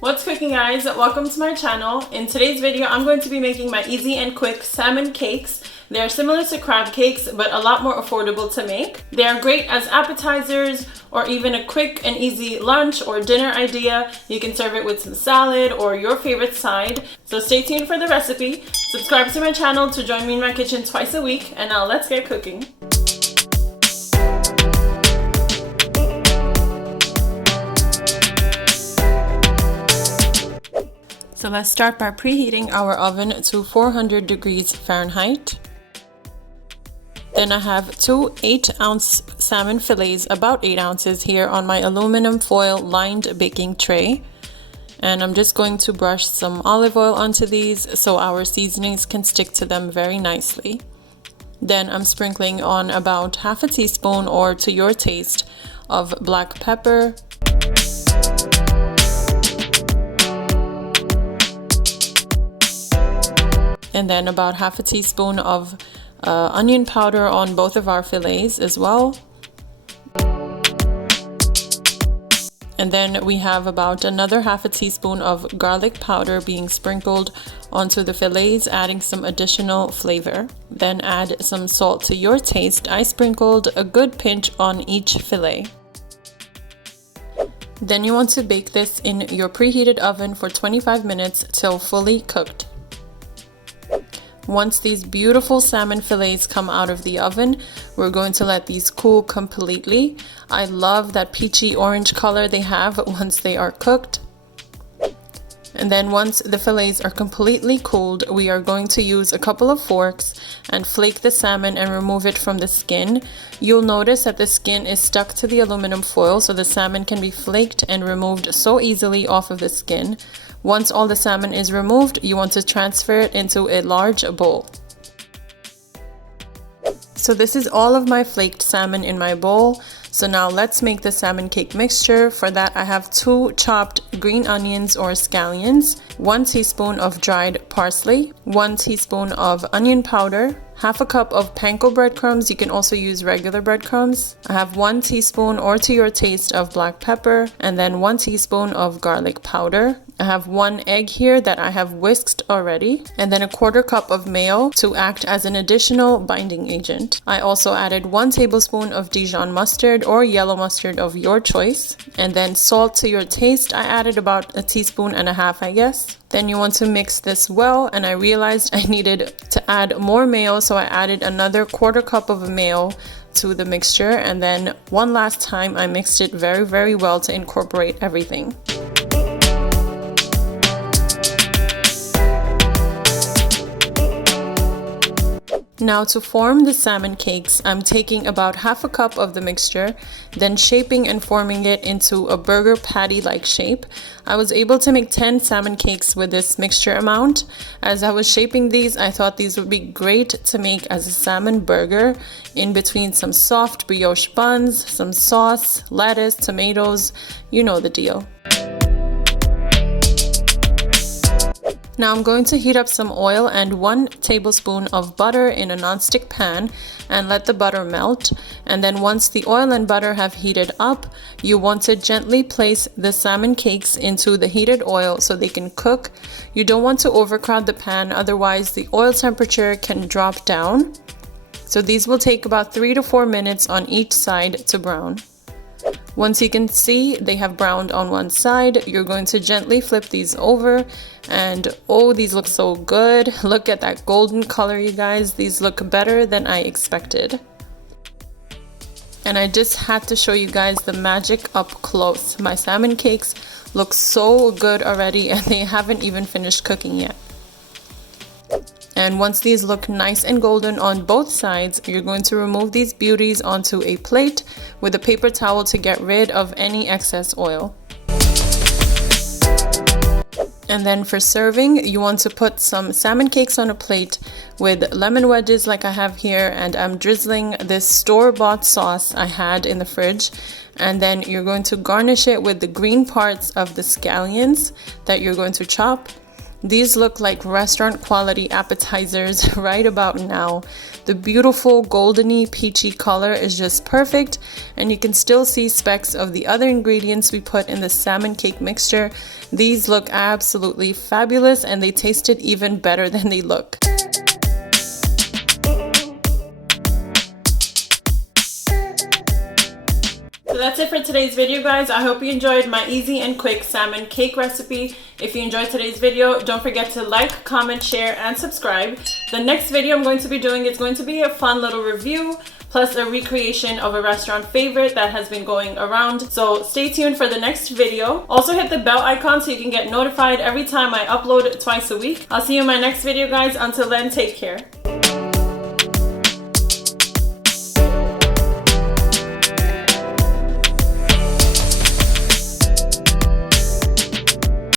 What's cooking, guys? Welcome to my channel. In today's video, I'm going to be making my easy and quick salmon cakes. They're similar to crab cakes, but a lot more affordable to make. They are great as appetizers or even a quick and easy lunch or dinner idea. You can serve it with some salad or your favorite side. So stay tuned for the recipe. Subscribe to my channel to join me in my kitchen twice a week, and now let's get cooking. So let's start by preheating our oven to 400 degrees Fahrenheit. Then I have two 8-ounce salmon fillets, about 8 ounces here on my aluminum foil lined baking tray. And I'm just going to brush some olive oil onto these so our seasonings can stick to them very nicely. Then I'm sprinkling on about half a teaspoon, or to your taste, of black pepper. And then about half a teaspoon of onion powder on both of our fillets as well. And then we have about another half a teaspoon of garlic powder being sprinkled onto the fillets, adding some additional flavor. Then add some salt to your taste. I sprinkled a good pinch on each fillet. Then you want to bake this in your preheated oven for 25 minutes till fully cooked. Once these beautiful salmon fillets come out of the oven, we're going to let these cool completely. I love that peachy orange color they have once they are cooked. And then once the fillets are completely cooled, we are going to use a couple of forks and flake the salmon and remove it from the skin. You'll notice that the skin is stuck to the aluminum foil, so the salmon can be flaked and removed so easily off of the skin. Once all the salmon is removed, you want to transfer it into a large bowl. So this is all of my flaked salmon in my bowl. So now let's make the salmon cake mixture. For that, I have 2 chopped green onions or scallions, 1 teaspoon of dried parsley, 1 teaspoon of onion powder, half a cup of panko breadcrumbs. You can also use regular breadcrumbs. I have 1 teaspoon, or to your taste, of black pepper, and then 1 teaspoon of garlic powder. I have 1 egg here that I have whisked already, and then a 1/4 cup of mayo to act as an additional binding agent. I also added 1 tablespoon of Dijon mustard or yellow mustard of your choice, and then salt to your taste. I added about 1.5 teaspoons, I guess. Then you want to mix this well, and I realized I needed to add more mayo, so I added another 1/4 cup of mayo to the mixture, and then one last time I mixed it very well to incorporate everything. Now to form the salmon cakes, I'm taking about half a cup of the mixture, then shaping and forming it into a burger patty-like shape. I was able to make 10 salmon cakes with this mixture amount. As I was shaping these, I thought these would be great to make as a salmon burger, in between some soft brioche buns, some sauce, lettuce, tomatoes, you know the deal. Now I'm going to heat up some oil and 1 tablespoon of butter in a nonstick pan and let the butter melt. And then once the oil and butter have heated up, you want to gently place the salmon cakes into the heated oil so they can cook. You don't want to overcrowd the pan, otherwise the oil temperature can drop down. So these will take about 3 to 4 minutes on each side to brown. Once you can see they have browned on one side, you're going to gently flip these over, and oh, these look so good. Look at that golden color, you guys. These look better than I expected. And I just had to show you guys the magic up close. My salmon cakes look so good already, and they haven't even finished cooking yet. And once these look nice and golden on both sides, you're going to remove these beauties onto a plate with a paper towel to get rid of any excess oil. And then for serving, you want to put some salmon cakes on a plate with lemon wedges like I have here, and I'm drizzling this store-bought sauce I had in the fridge. And then you're going to garnish it with the green parts of the scallions that you're going to chop. These look like restaurant quality appetizers right about now. The beautiful goldeny peachy color is just perfect, and you can still see specks of the other ingredients we put in the salmon cake mixture. These look absolutely fabulous, and they tasted even better than they look. So that's it for today's video, guys. I hope you enjoyed my easy and quick salmon cake recipe. If you enjoyed today's video, don't forget to like, comment, share, and subscribe. The next video I'm going to be doing is going to be a fun little review plus a recreation of a restaurant favorite that has been going around. So stay tuned for the next video. Also hit the bell icon so you can get notified every time I upload twice a week. I'll see you in my next video, guys. Until then, take care.